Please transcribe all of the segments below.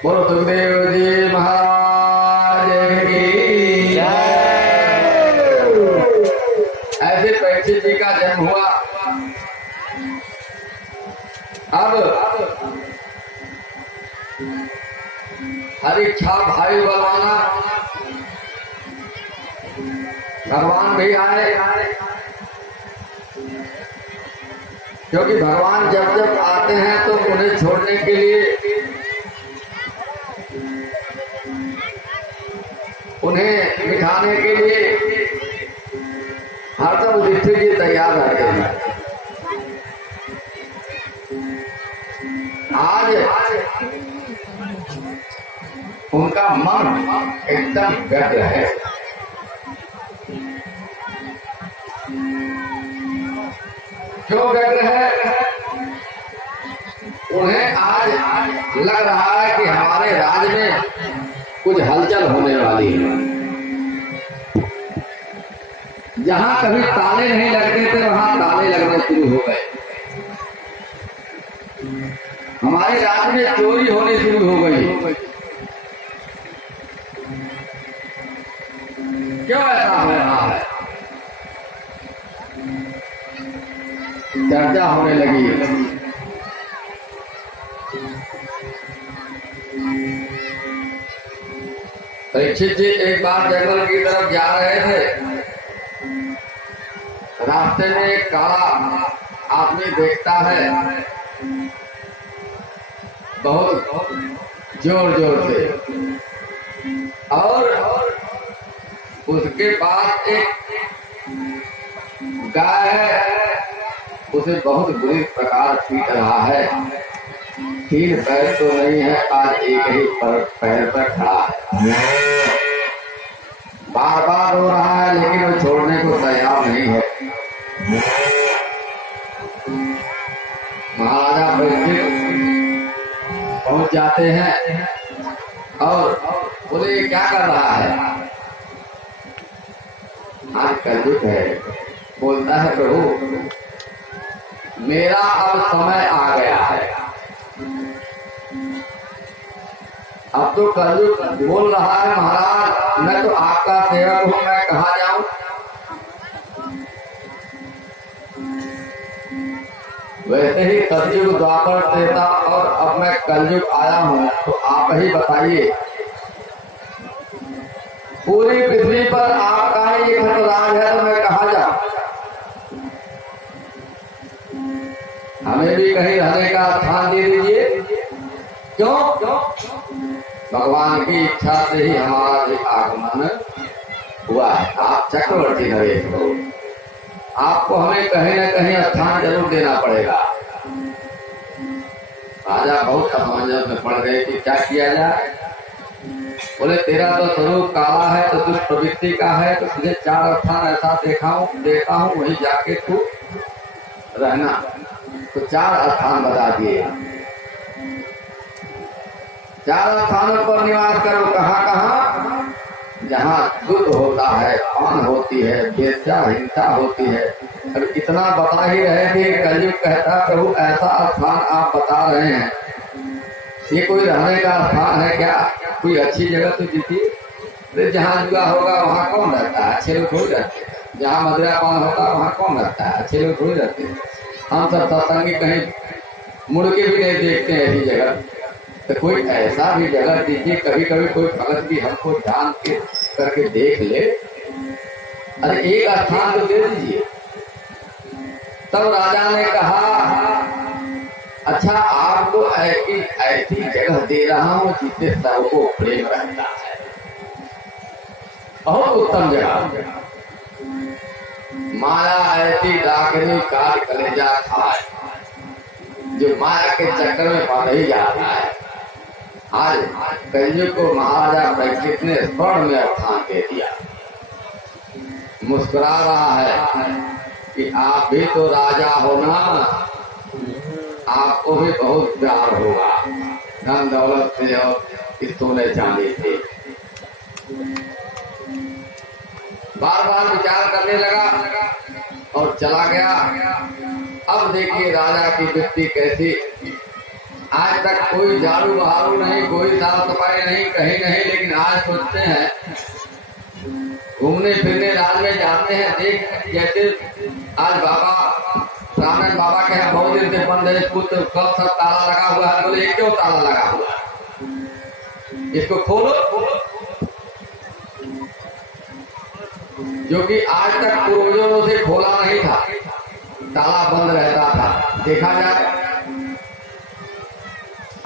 बोलो सुखदेव जी महाराज की जय। ऐसे परीक्षित जी का जन्म हुआ। अब हर इच्छा भाई बनवाना, भगवान भी आए, क्योंकि भगवान जब जब आते हैं तो उन्हें छोड़ने के लिए, उन्हें मिठाने के लिए हरदम युधिष्ठिर जी तैयार रहते हैं। आज उनका मन एकदम व्यग्र है। क्यों व्यग्र है? उन्हें आज लग रहा है कि हमारे राज्य में कुछ हलचल होने वाली है। जहां कभी ताले नहीं लगते थे वहां ताले लगने शुरू हो गए। हमारे राज्य में चोरी होनी शुरू हो गई। क्यों ऐसा हो रहा है? चर्चा होने लगी। परीक्षित जी एक बार जंगल की तरफ जा रहे थे। रास्ते में एक काला आदमी देखता है, बहुत जोर जोर से, और उसके पास एक गाय है, उसे बहुत बुरी प्रकार पीट रहा है। 3 पैर तो नहीं है, आज एक ही पैर पर खड़ा है। बार बार रो रहा है, लेकिन वो छोड़ने को तैयार नहीं है। महाराजा परीक्षित पहुंच जाते हैं और बोले ये क्या कर रहा है? आज कलयुग है। बोलता है प्रभु मेरा अब समय आ गया है। अब तो कलयुग बोल रहा है महाराज मैं तो आपका सेवक हूं, मैं कहाँ जाऊं? वैसे ही कलयुग द्वापर त्रेता और अब मैं कलयुग आया हूं, तो आप ही बताइए पूरी पृथ्वी पर आपका ही एक राज है, तो मैं कहाँ जाऊं? हमें भी कहीं रहने का स्थान दे दीजिए। क्यों? भगवान की इच्छा से ही हमारा भी आगमन हुआ है। आप चक्रवर्ती नरेश हो, आपको हमें कहीं न कहीं स्थान जरूर देना पड़ेगा। राजा बहुत असमंजस में पड़ गए कि क्या किया जाए। बोले तेरा तो स्वरूप काला है, तो दुष्ट प्रवृत्ति का है, तो तुझे 4 स्थान ऐसा देता हूँ वहीं जाके तू रहना। तो 4 स्थान बता दिए। 4 स्थानों पर निवास करो। कहाँ कहाँ? जहाँ दुख होता है, पान होती है, वेश्या हिंसा होती है। अब इतना बता ही रहे थे, कलयुग कहता प्रभु ऐसा स्थान आप बता रहे हैं, ये कोई रहने का स्थान है क्या? कोई अच्छी जगह तो दीजिए। जहाँ जुआ होगा वहाँ कौन रहता है? अच्छे लोग थोड़ी रहते हैं। जहाँ मदिरापान होता है वहाँ कौन रहता है? अच्छे लोग थोड़ी रहते हैं। हम सब सत्संगी कहीं मुड़ के भी नहीं देखते हैं ऐसी जगह। तो कोई ऐसा भी जगह दीजिए, कभी कभी कोई भगत भी हमको ध्यान के करके देख ले। अरे एक स्थान तो दे दीजिए। तब राजा ने कहा अच्छा आपको ऐसी जगह दे रहा हूं जिससे सबको प्रेम रहता है। बहुत उत्तम जगह। माया ऐसी डाकनी काट कलेजा खाए, जो माया के चक्कर में बंध ही जाता है। आज कलयुग को महाराजा परीक्षित ने स्वर्ण में स्थान दे दिया। मुस्कुरा रहा है कि आप भी तो राजा हो ना, आपको भी बहुत प्यार होगा धन दौलत से और सोने चांदी से। बार बार विचार करने लगा और चला गया। अब देखिए राजा की वृत्ति कैसी। आज तक कोई झाड़ू बहारू नहीं, कोई साफ सफाई नहीं, कहीं नहीं, लेकिन आज सोचते हैं घूमने फिरने राज में जाते हैं। देख जैसे आज बाबा रामन बाबा के यहाँ बहुत दिन से बंद है, स्कूल तो कब सब ताला लगा हुआ है। बोले क्यों ताला लगा हुआ है, इसको खोलो। जो कि आज तक पूर्वजों से खोला नहीं था, ताला बंद रहता था। देखा जाए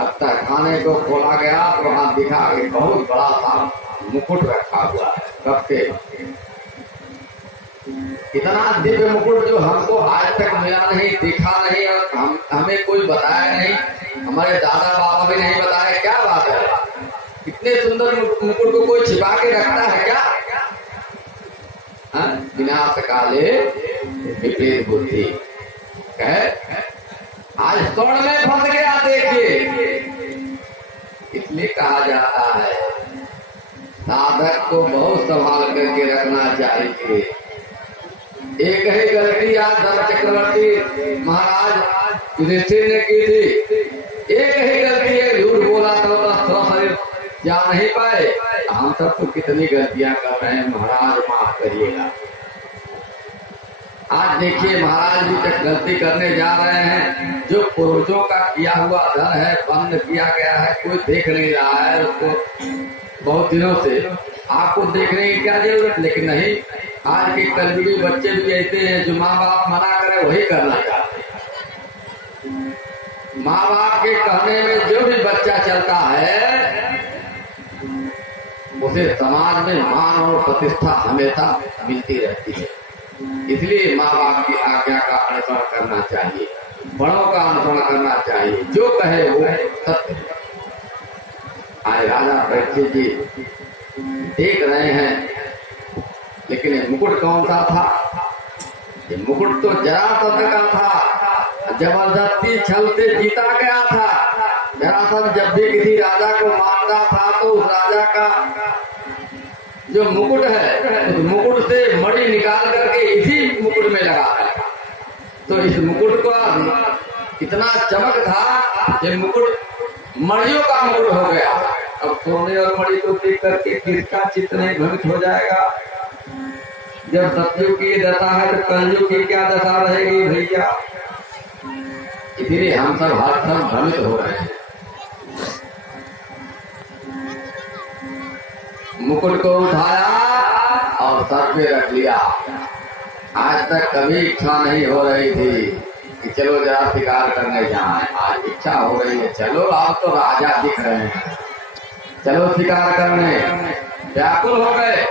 अब तक खाने को खोला गया तो वहां दिखा कि बहुत बड़ा सा मुकुट रखा हुआ है। कब के इतना दिव्य मुकुट जो हमको आज तक मिला नहीं, दिखा नहीं, और हमें कोई बताया नहीं, हमारे दादा बाबा भी नहीं बताया। क्या बात है, इतने सुंदर मुकुट को कोई छिपा के रखता है क्या? विनाश काले विपरीत बुद्धि कहे आज स्वर्ण में फंस गया। देखिए इसलिए कहा जाता है साधक को बहुत संभाल करके रखना चाहिए। एक ही गलती आज धर्म चक्रवर्ती महाराज युधिष्ठिर ने की थी। एक ही गलती है, झूठ बोला तो थोड़ा शरीर जा नहीं पाए। हम सब तो कितनी गलतियां कर रहे हैं, महाराज माफ करिएगा। आज देखिए महाराज भी तक गलती करने जा रहे हैं। जो पूर्वजों का किया हुआ धन है, बंद किया गया है, कोई देख नहीं रहा है उसको बहुत दिनों से। आपको देखने की क्या जरूरत, लेकिन नहीं, आज के कलयुगी बच्चे भी ऐसे हैं जो माँ बाप मना करे वही करना चाहते हैं। माँ बाप के कहने में जो भी बच्चा चलता है उसे समाज में मान और प्रतिष्ठा हमेशा मिलती रहती है। इसलिए माँ बाप की आज्ञा का अनुसरण करना चाहिए, बड़ों का अनुसरण करना चाहिए, जो कहे वो सत्य। आज राजा परीक्षित जी देख रहे हैं, लेकिन ये मुकुट कौन सा था? ये मुकुट तो जरासंध का था, जबरदस्ती छल से जीता गया था। जरासंध जब भी किसी राजा को मारता था तो उस राजा का जो मुकुट है उस मुकुट से मणि निकाल करके इसी मुकुट में लगाता था। तो इस मुकुट का इतना चमक था, ये मुकुट मणियों का मुकुट हो गया। अब सोने और मणि को देख करके किसका चित्त नहीं भ्रमित हो जाएगा? जब सतयुग की दशा है तो कलयुग की क्या दशा रहेगी भैया? इसलिए हम सब हर सब भ्रमित हो रहे हैं। मुकुट को उठाया और सर पे रख लिया। आज तक कभी इच्छा नहीं हो रही थी कि चलो जरा शिकार करने जाएं। आज इच्छा हो रही है, चलो आप तो राजा दिख रहे हैं, चलो शिकार करने। व्याकुल हो गए।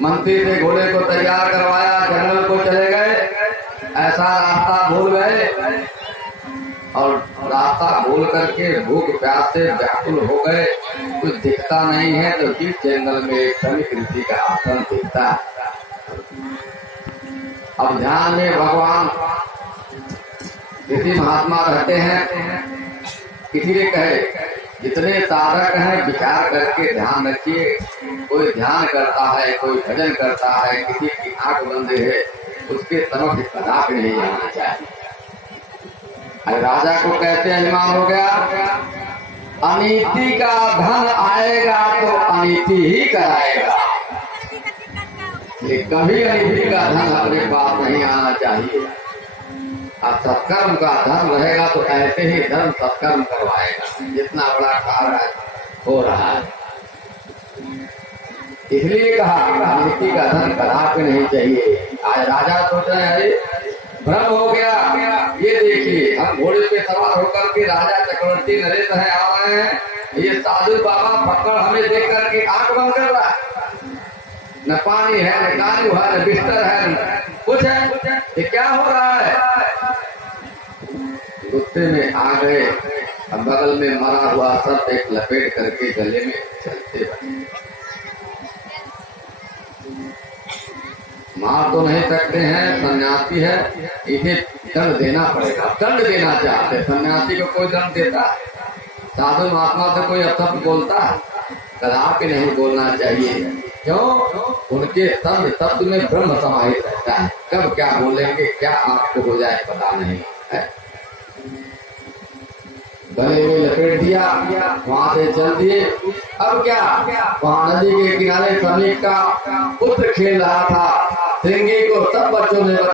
मंत्री ने घोड़े को तैयार करवाया, जंगल को चले गए। ऐसा रास्ता भूल गए और रास्ता भूल करके भूख प्यास से व्याकुल हो गए। कुछ दिखता नहीं है तो बीच जंगल में एक श्रमिक ऋषि का आश्रम दिखता है। अब ध्यान में भगवान ऋषि महात्मा रहते हैं। इसीलिए कहे जितने साधक हैं विचार करके ध्यान रखिए। कोई ध्यान करता है, कोई भजन करता है, किसी की आंख बंद है, उसके तरफ कदापि नहीं आना चाहिए। राजा को कहते हैं अनुमान हो गया, अनीति का धन आएगा तो अनीति ही कराएगा। कभी अनीति का धन अपने पास नहीं आना चाहिए। और सत्कर्म का धर्म रहेगा तो ऐसे ही धर्म सत्कर्म करवाएगा। जितना बड़ा कार्य हो रहा है, इसलिए कहा नीति का धन कदापि नहीं चाहिए। आज राजा सोच रहे हैं भ्रम हो गया। ये देखिए हम घोड़े पे सवार होकर के राजा चक्रवर्ती नरेश है आ रहे हैं, ये साधु बाबा फक्कड़ हमें देख करके आंख बंद कर रहा है। न पानी है, न काजू है, न बिस्तर है, न कुछ है। ये क्या हो रहा है? गुस्से में आ गए। अब बगल में मरा हुआ सब एक लपेट करके गले में चलते बने। मार तो नहीं सकते हैं, सन्यासी है, इसे दंड देना पड़ेगा। दंड देना चाहते, सन्यासी को कोई दंड देता है? साधु महात्मा से कोई अपशब्द बोलता है? कदापि नहीं बोलना चाहिए। क्यों? उनके तंत्र तत्व में ब्रह्म समाहित रहता है। कब क्या बोलेंगे, क्या आपको हो जाए पता नहीं है। गले में लपेट दिया, वहां से चल दिए। अब क्या, वहां नदी के किनारे समीप का पुत्र खेल रहा था। श्रृंगी को सब बच्चों ने